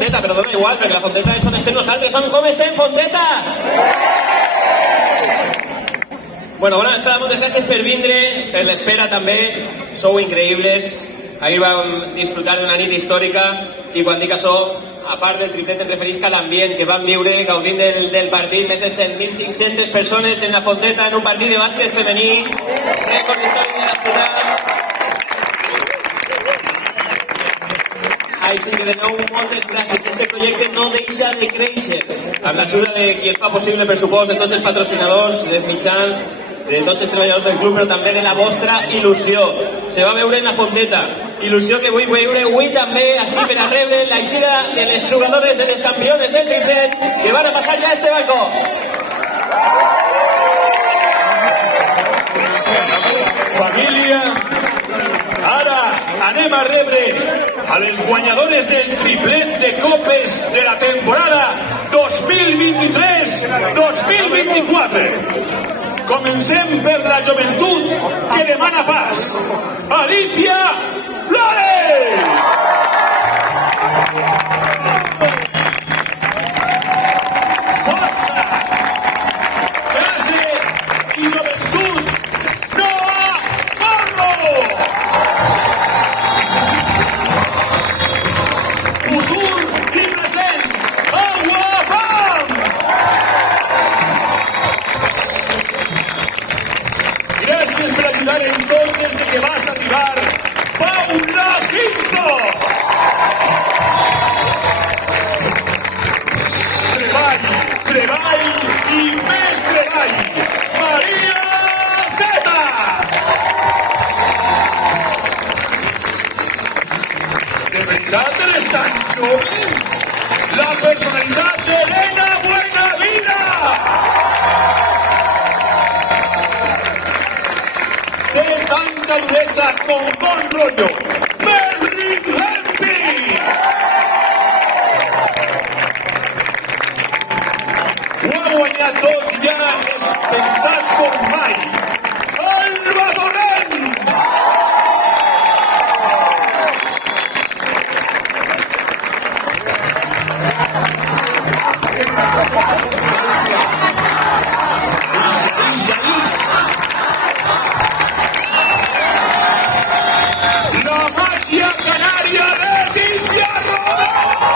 Fonteta, però dona igual, perquè la Fonteta és on estem nosaltres. Com estem, Fonteta? Bueno, bona vesprada, moltes gràcies per vindre, per l'espera també. Sou increïbles. Ahir vam disfrutar d'una nit històrica i quan dic això, a part del triplet, em referisc a l'ambient que vam viure gaudint del partit. Més de 100.500 persones en la Fonteta en un partit de bàsquet femení. Rècord històric de la ciutat. Així que de nou, moltes gràcies. Este projecte no deixa de créixer. Amb l'ajuda de qui fa possible, per supost, de tots els patrocinadors, dels mitjans, de tots els treballadors del club, però també de la vostra il·lusió. Se va veure en la Fonteta. Il·lusió que vull veure avui també, així per a rebre l'aixida de les jugadores, de les campiones del triplet, que van a passar ja a este balcó. Família, ara anem a rebre a les guanyadores del triplet de copes de la temporada 2023-2024. Comencem per la joventut que demana pas. Alicia Flores! Força! Classe i joventut! Noa Morro! Futur i present! Agua Fam! Gràcies per ajudar en tot des de que vas arribar, Paula Ginzo! Treball i més treball, Maria Zeta! De veritat eres tan jove? La personalitat d'Elena Buenavida! Té tanta duresa com bon rotllo. Merlin Hempi! Ho ha guanyat tot i ja espentat com mai. Alba Torrent! La màgia canària de Cintia Romero!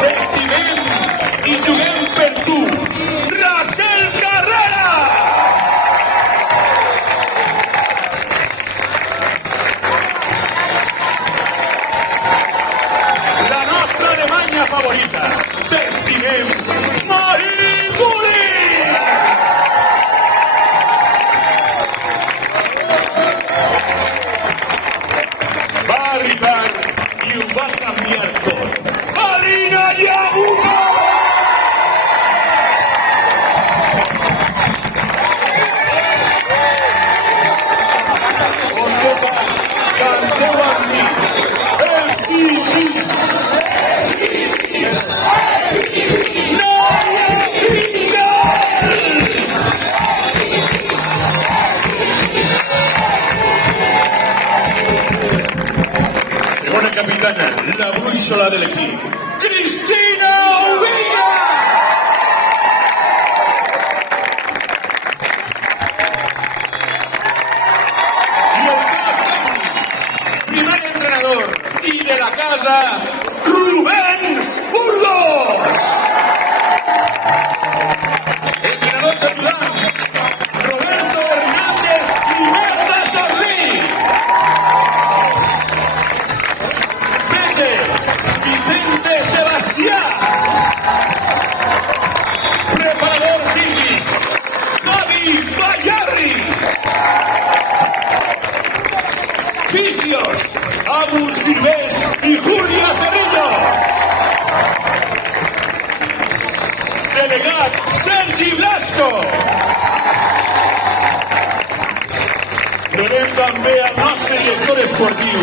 T'estimem i juguem per tu, Raquel Carrera! La nostra Alemanya favorita, t'estimem, Marie Gulli! Va arribar i ho va canviar tot. Alina Llauna! Fonteta, canteu amb mi. El Quiri! Noia Fidel! Segona capitana, la brúixola de l'equip, Cristina Ovilla! I el cas tècnic, primer entrenador i de la casa, Rubén Burgos! Entrenadors ajudants, Roberto Hernández i Berta Sarlí! Metge, Vicente Sebastià! Preparador físic, Javi Bayarri! Fisios, Abus Vives i Julia Cerrillo! Delegat, Sergi Blasco! Donem també al nostre director esportiu,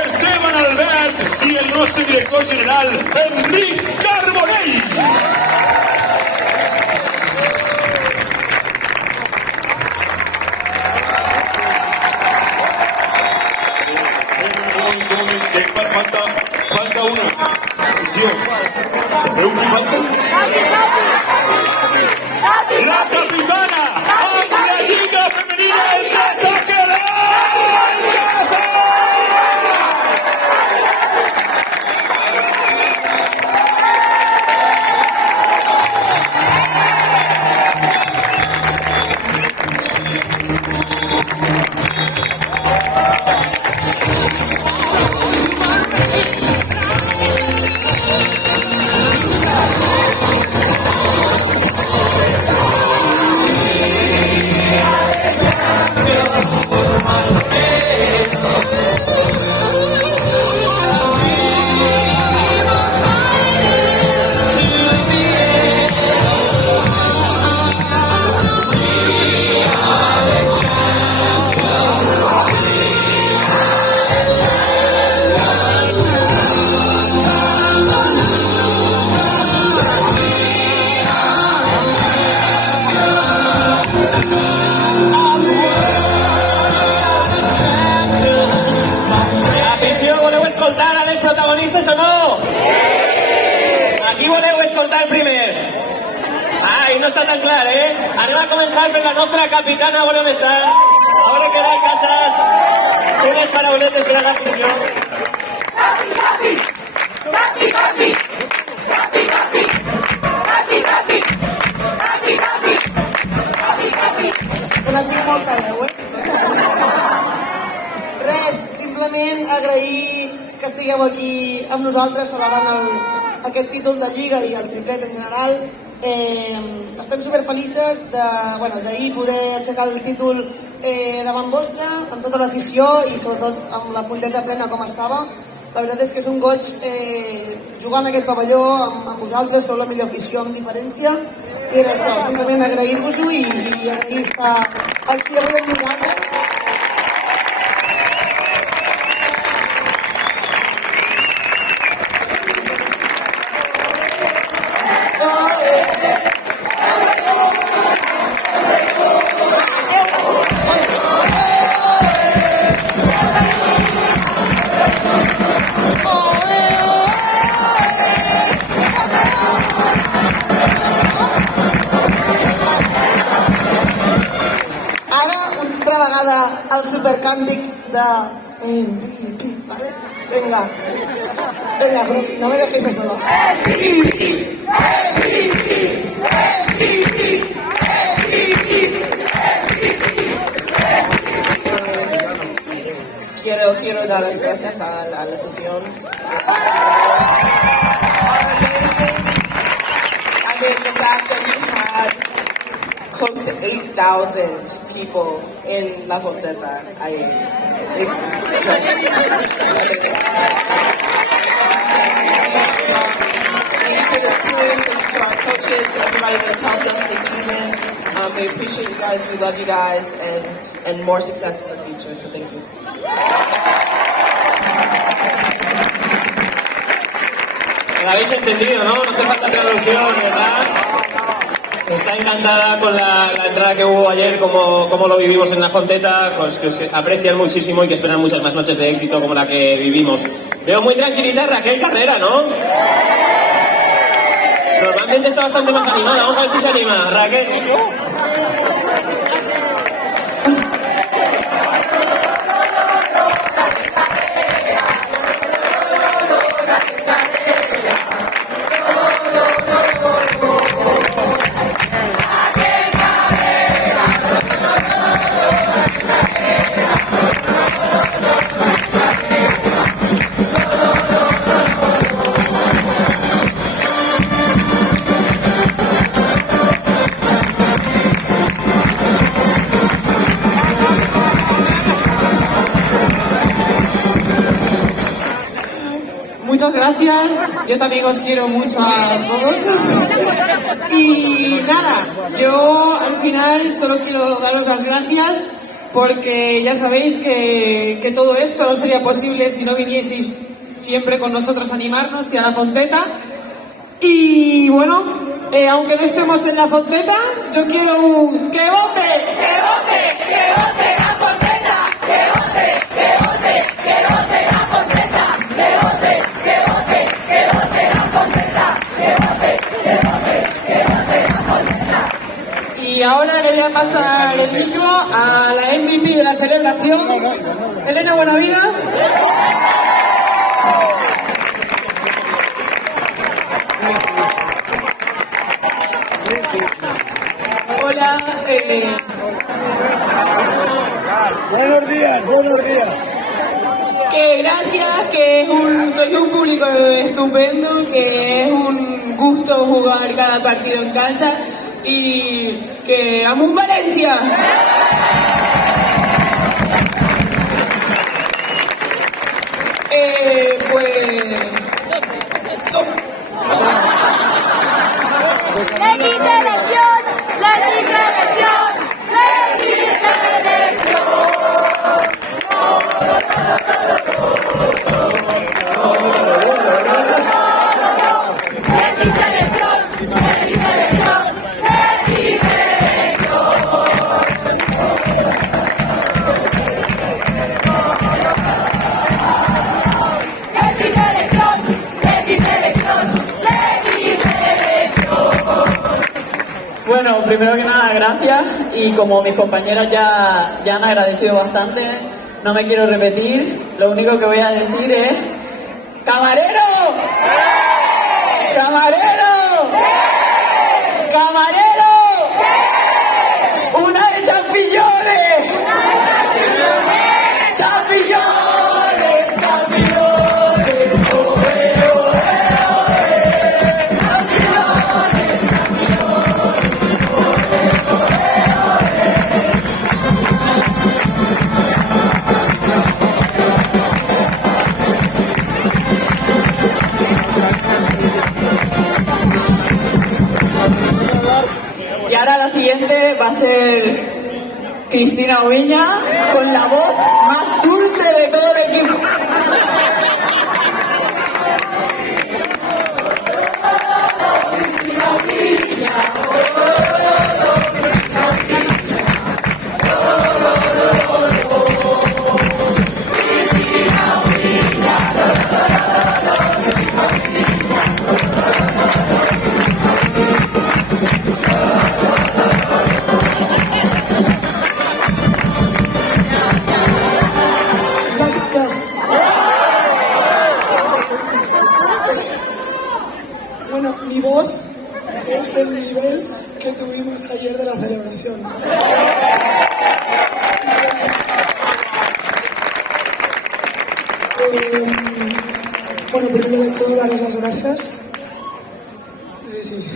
Esteban Albert, i el nostre director general, Enric Carbonell! ocasión. Sobre un gigante, la capitana de la Liga Femenina Endesa queda en casa. Voleu escoltar a les protagonistes o no? Aquí voleu escoltar primer. Ai, no està tan clar, eh? Anem a començar per la nostra capitana, a veure on estan. A veure què tal, Casas. Unes parauletes per a l'afició. Capi, capi! Capi, capi! Capi, capi! Capi, capi! Capi, capi! Capi, capi! Que no tinc molta veu, eh? Res, simplement agrair que estigueu aquí amb nosaltres celebrant aquest títol de Lliga i el triplet en general. Estem superfelices d'ahir poder aixecar el títol davant vostre, amb tota l'afició i sobretot amb la fonteta plena com estava. La veritat és que és un goig jugar en aquest pavelló amb vosaltres, sou la millor afició amb diferència. I res, simplement agrair-vos-ho i agrair estar aquí avui amb vosaltres. El supercàntic de MVP, ¿vale? Venga, pero no me dejéis eso. Quiero dar las gracias a la afición. I mean, the fact that we had close to 8,000 people in La Fonteta ayer. It's just amazing. Thank you to the team, thank you to our coaches, everybody that's helped us this season. We appreciate you guys, we love you guys, and more success in the future, so thank you. Lo habéis entendido, ¿no? No hace falta traducción, ¿verdad? Está encantada con la entrada que hubo ayer, como lo vivimos en La Fonteta, pues que os aprecian muchísimo y que esperan muchas más noches de éxito como la que vivimos. Veo muy tranquilita a Raquel Carrera, ¿no? Normalmente está bastante más animada, vamos a ver si se anima. Raquel. Muchas gracias, yo también os quiero mucho a todos. Y nada, yo al final solo quiero daros las gracias porque ya sabéis que todo esto no sería posible si no vinieseis siempre con nosotros a animarnos y a La Fonteta. Y bueno, aunque no estemos en La Fonteta, yo quiero un ¡que vote! ¡Que vote! ¡Que vote La Fonteta! ¡Que vote! ¡Que vote! ¡Que vote La Fonteta! ¡Que vote! ¡Que vote! ¡Que vote La Fonteta! voy a pasar el micro a la MVP de la celebración, Elena Buenavida. Hola. Buenos días. Que gracias, que sois un público estupendo, que es un gusto jugar cada partido en casa y que amo un Valencia. Bueno, primero que nada, gracias, y como mis compañeras ya han agradecido bastante, no me quiero repetir, lo único que voy a decir es ¡camarero! ¡Camarero! ¡Camarero! ¡Una de champiñones! ¡Champiñones! ¡Champiñones! Y ahora la siguiente va a ser Cristina Oviña con la voz más dulce de todo el equipo. Bueno, mi voz es el nivel que tuvimos ayer de la celebración. Bueno, primero de todo, daros las gracias. Sí.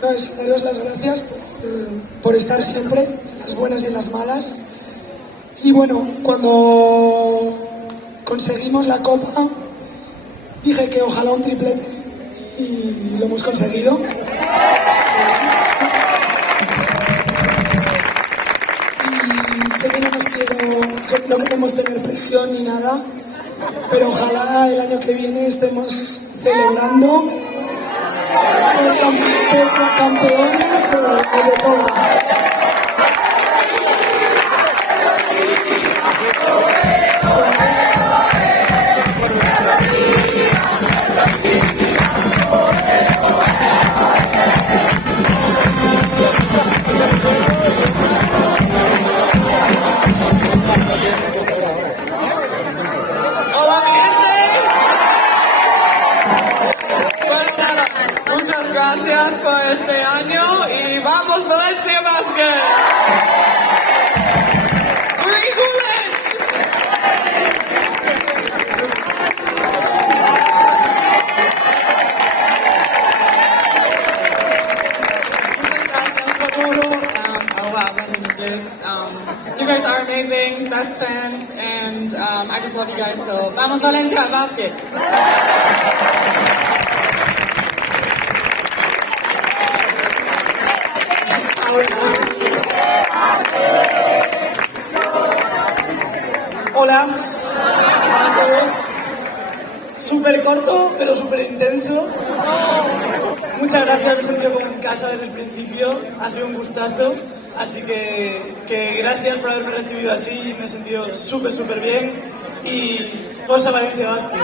No, es daros las gracias por estar siempre, en las buenas y en las malas. Y bueno, cuando conseguimos la copa, dije que ojalá un triplete, y lo hemos conseguido. Y sé que no queremos tener presión ni nada, pero ojalá el año que viene estemos celebrando ser campeones de todo. Hola, mi gente. Pues nada, muchas gracias por este año y vamos Valencia Basket. Free Coolidge. Muchas gracias por todo. Hablas en inglés. You guys are amazing, best fans, and I just love you guys. So, vamos Valencia Basket. Hola a todos. Súper corto, pero súper intenso. Muchas gracias, me he sentido como en casa desde el principio. Ha sido un gustazo. Así que gracias por haberme recibido así. Me he sentido súper bien. Y Forza Valencia Basket.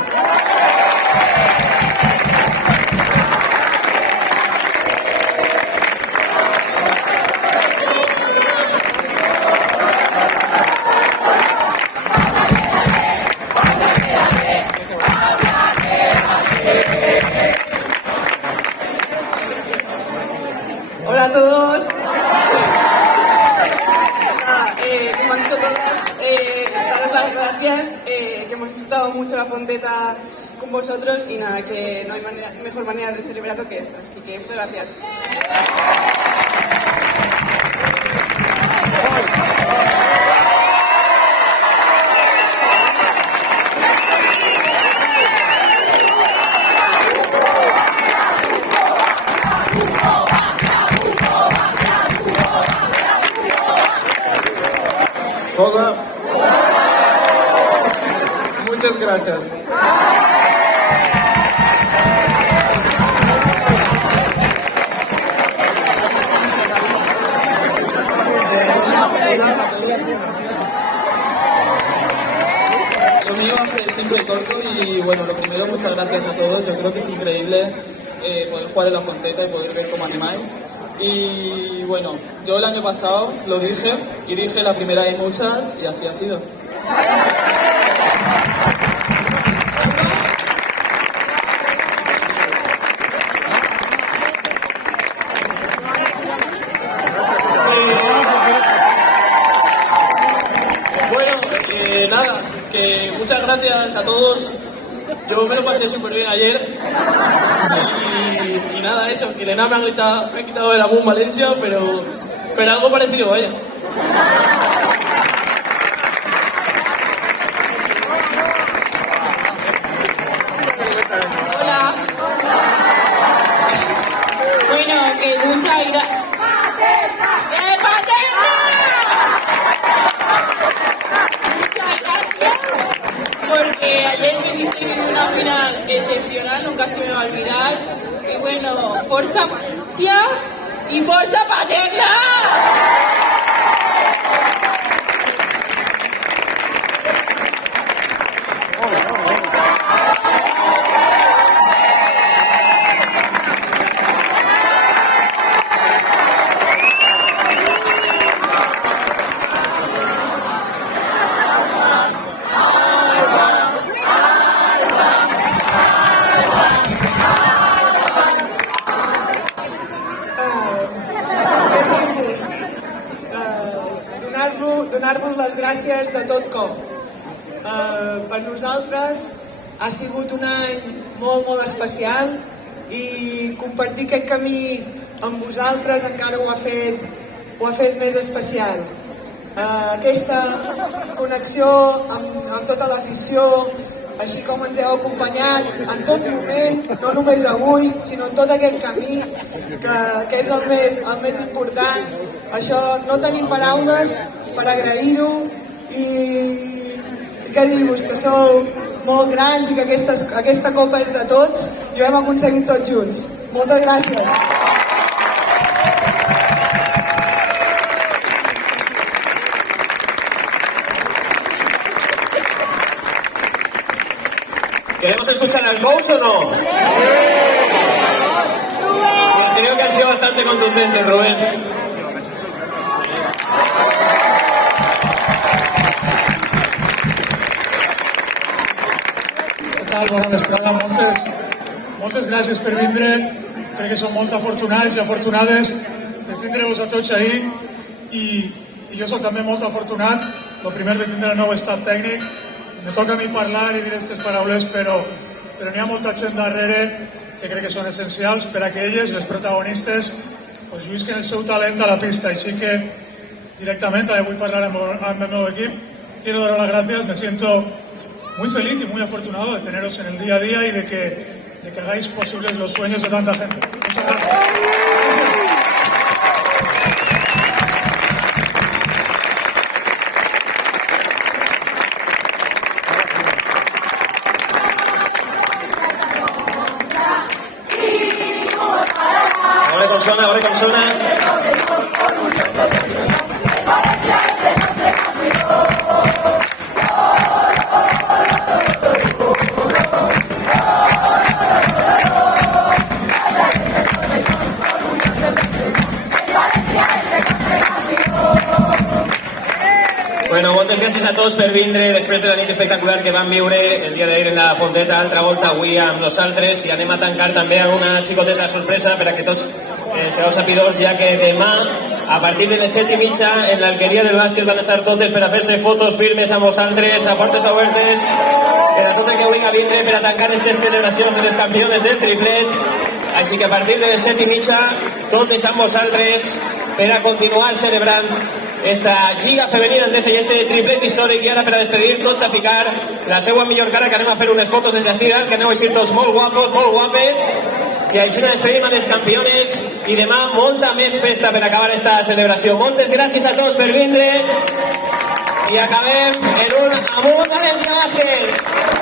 daros las gracias, que hemos disfrutado mucho la fonteta con vosotros y nada, que no hay mejor manera de celebrarlo que esta. Así que muchas gracias. Hola. Muchas gracias. Lo mío va a ser simple y corto y bueno, lo primero, muchas gracias a todos. Yo creo que es increíble poder jugar en la Fonteta y poder ver cómo animáis. Y bueno, yo el año pasado lo dije y dije la primera de muchas y así ha sido. Bueno, nada, que muchas gracias a todos. Yo me lo pasé súper bien ayer. Y nada, eso, que Elena me ha quitado de la boom Valencia, pero algo parecido, vaya. Hola. Bueno, que muchas gracias. Muchas gracias porque ayer me hiciste en una final excepcional, nunca se me va a olvidar. Y bueno, Forza Valencia y Forza Paterna. Donar-vos les gràcies de tot cor. Per nosaltres ha sigut un any molt, molt especial i compartir aquest camí amb vosaltres encara ho ha fet més especial. Aquesta connexió amb tota l'afició, així com ens heu acompanyat en tot moment, no només avui, sinó en tot aquest camí, que és el més important. Això no tenim paraules per agrair-ho i què dir-vos, que sou molt grans i que aquesta copa és de tots i ho hem aconseguit tots junts. Moltes gràcies. ¿Queremos escuchar al coach o no? Bueno, creo que ha sido bastante contundente, Rubén. Bona vesprada, moltes gràcies per vindre. Crec que som molt afortunats i afortunades de tindre-vos a tots ahir i jo soc també molt afortunat, el primer de tindre el nou staff tècnic. Me toca a mi parlar i dir aquestes paraules, però n'hi ha molta gent darrere que crec que són essencials per a que elles, les protagonistes, pues, lluisquen el seu talent a la pista. Així que directament també vull parlar amb el meu equip. Quiero dar las gracias, me siento muy feliz y muy afortunado de teneros en el día a día y de que hagáis posibles los sueños de tanta gente. Muchas gracias. Ahora con zona. Bueno, moltes gràcies a tots per vindre després de la nit espectacular que vam viure el dia d'ahir en la Fonteta. Altra volta avui amb nosaltres i anem a tancar també alguna xicoteta sorpresa per a que tots sigueu sapidors, ja que demà a partir de les 7:30 en l'Alqueria del Bàsquet van estar totes per a fer-se fotos firmes amb vosaltres, a portes obertes, per a tot el que vulgui vindre per a tancar aquestes celebracions de les campiones del triplet. Així que a partir de les 7:30 totes amb vosaltres per a continuar celebrant esta Lliga Femenina Endesa i este triplet històric. I ara per a despedir tots a ficar la seva millor cara, que anem a fer unes fotos des d'ací dalt, que aneu a eixir tots molt guapos, molt guapes, i així despedim a les campiones i demà molta més festa per acabar esta celebració. Moltes gràcies a tots per vindre i acabem en un Amunt València Bàsquet!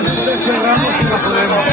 cerramos y lo podemos.